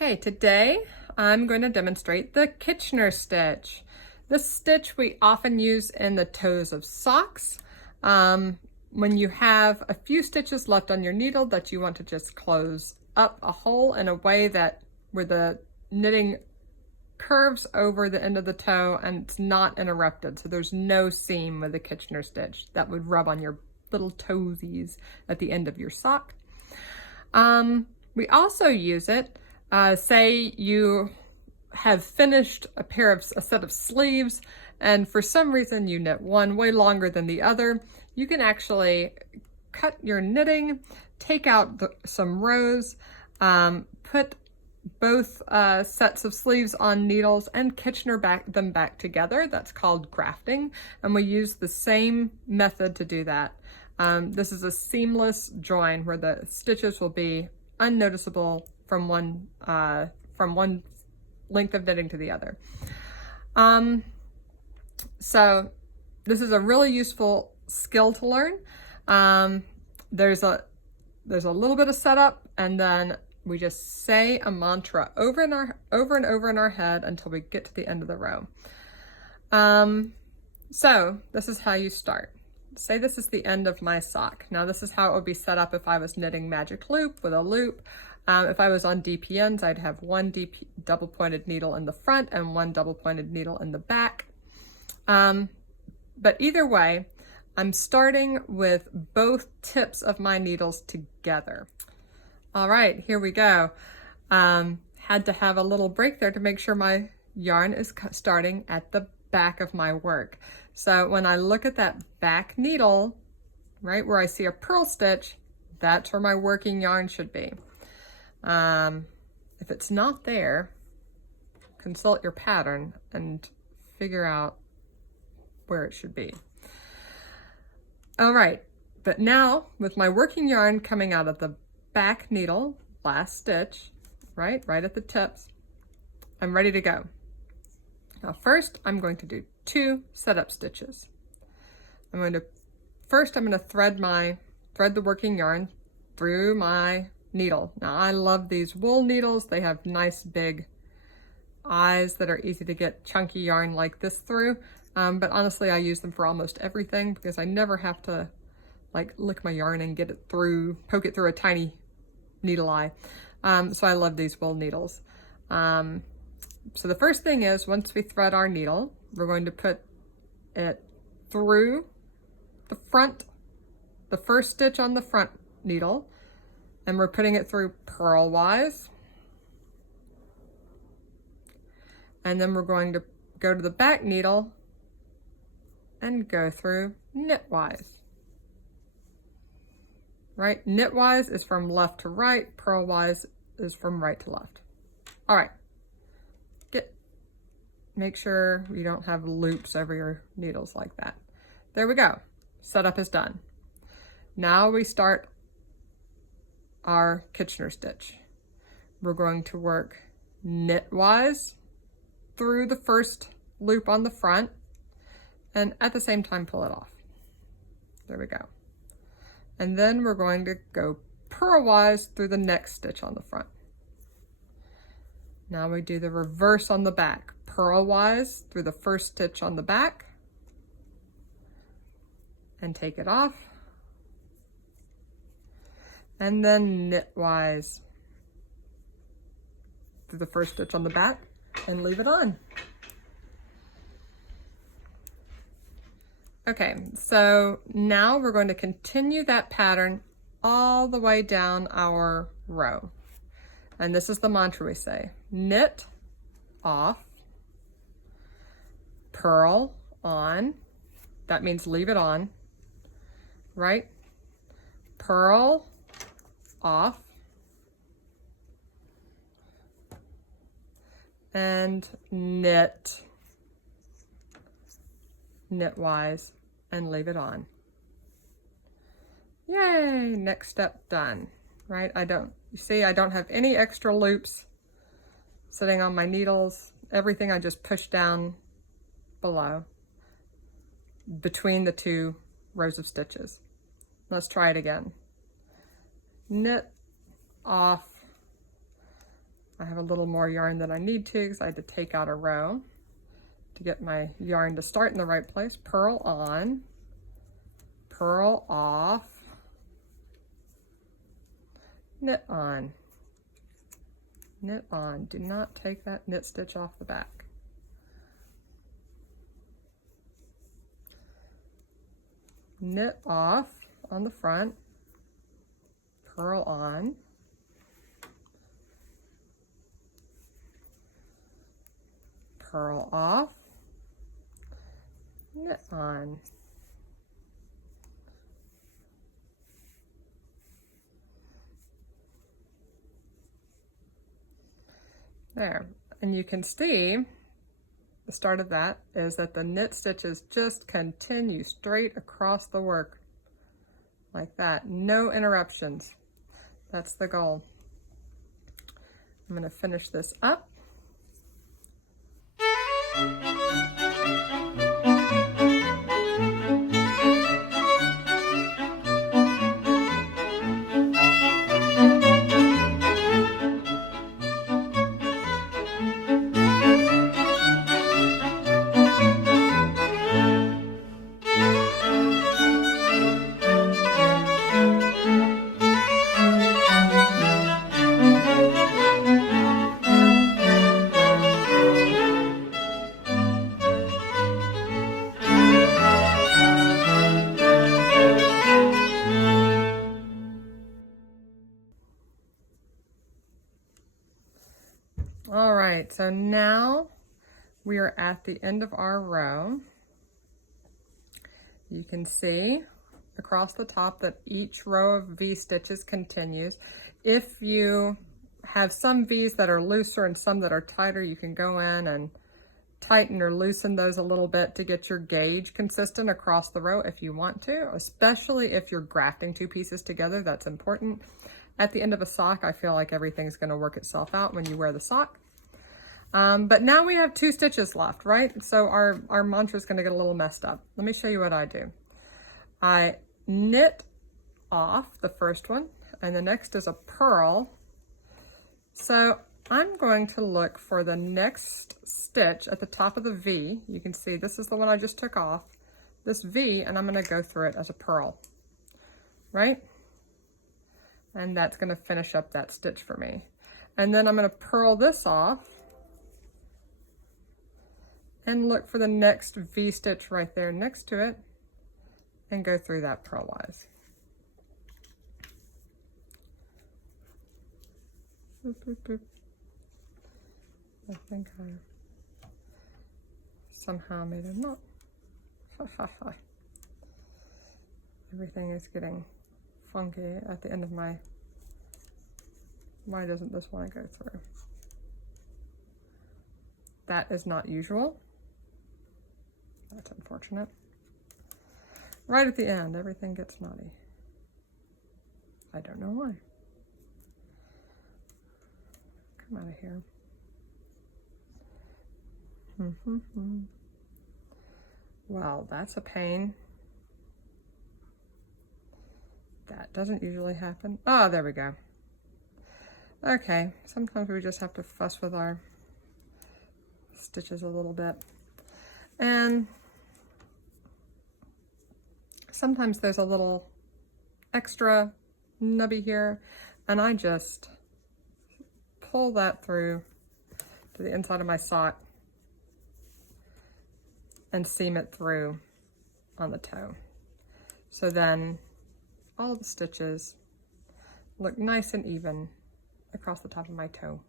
Okay, today I'm going to demonstrate the Kitchener stitch. This stitch we often use in the toes of socks. When you have a few stitches left on your needle that you want to just close up a hole in a way that where the knitting curves over the end of the toe and it's not interrupted, so there's no seam with the Kitchener stitch that would rub on your little toesies at the end of your sock. We also use it, say you have finished a set of sleeves and for some reason you knit one way longer than the other. You can actually cut your knitting, take out some rows, put both sets of sleeves on needles and Kitchener them back together. That's called grafting, and we use the same method to do that. This is a seamless join where the stitches will be unnoticeable from one length of knitting to the other. So this is a really useful skill to learn. There's a little bit of setup, and then we just say a mantra over and over in our head until we get to the end of the row. So this is how you start. Say this is the end of my sock. Now this is how it would be set up if I was knitting magic loop with a loop. If I was on DPNs, I'd have one double pointed needle in the front and one double pointed needle in the back. But either way, I'm starting with both tips of my needles together. All right, here we go. Had to have a little break there to make sure my yarn is starting at the back of my work. So when I look at that back needle, right where I see a purl stitch, that's where my working yarn should be. If it's not there, consult your pattern and figure out where it should be. All right, but now with my working yarn coming out of the back needle, last stitch, right at the tips, I'm ready to go. Now first, I'm going to do 2 setup stitches. I'm going to thread the working yarn through my needle. Now I love these wool needles. They have nice big eyes that are easy to get chunky yarn like this through. But honestly, I use them for almost everything because I never have to like lick my yarn and get it through, poke it through a tiny needle eye. So I love these wool needles. So the first thing is, once we thread our needle, we're going to put it through the first stitch on the front needle, and we're putting it through purlwise. And then we're going to go to the back needle and go through knitwise. Right? Knitwise is from left to right, purlwise is from right to left. All right. Make sure you don't have loops over your needles like that. There we go. Setup is done. Now we start our Kitchener stitch. We're going to work knitwise through the first loop on the front and at the same time pull it off. There we go. And then we're going to go purlwise through the next stitch on the front. Now we do the reverse on the back. Purlwise through the first stitch on the back and take it off, and then knitwise through the first stitch on the back and leave it on. Okay, so now we're going to continue that pattern all the way down our row, and this is the mantra we say: knit off, purl on, that means leave it on, right? Purl off, and knitwise, and leave it on. Yay, next step done, right? You see, I don't have any extra loops sitting on my needles. Everything I just push down below between the 2 rows of stitches. Let's try it again. Knit off, I have a little more yarn than I need to because I had to take out a row to get my yarn to start in the right place. Purl on, purl off, knit on, knit on. Do not take that knit stitch off the back. Knit off on the front, purl on, purl off, knit on. There, and you can see the start of that is that the knit stitches just continue straight across the work like that, no interruptions. That's the goal. I'm going to finish this up. All right, so now we are at the end of our row. You can see across the top that each row of V stitches continues. If you have some V's that are looser and some that are tighter, you can go in and tighten or loosen those a little bit to get your gauge consistent across the row if you want to, especially if you're grafting two pieces together. That's important. At the end of a sock, I feel like everything's going to work itself out when you wear the sock. But now we have 2 stitches left, right? So our mantra is going to get a little messed up. Let me show you what I do. I knit off the first one, and the next is a purl. So I'm going to look for the next stitch at the top of the V. You can see this is the one I just took off, this V, and I'm going to go through it as a purl, right? And that's going to finish up that stitch for me. And then I'm going to purl this off and look for the next V stitch right there next to it and go through that purlwise. Boop, boop, boop. I think I somehow made a knot. Everything is getting funky at the end of my, why doesn't this want to go through? That is not usual. That's unfortunate. Right at the end, everything gets knotty. I don't know why. Come out of here. Well, that's a pain. That doesn't usually happen. Oh, there we go. Okay, sometimes we just have to fuss with our stitches a little bit. And sometimes there's a little extra nubby here, and I just pull that through to the inside of my sock and seam it through on the toe. So then all the stitches look nice and even across the top of my toe.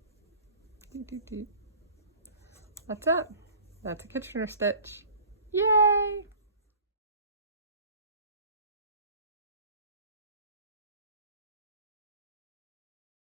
That's it. That's a Kitchener stitch. Yay!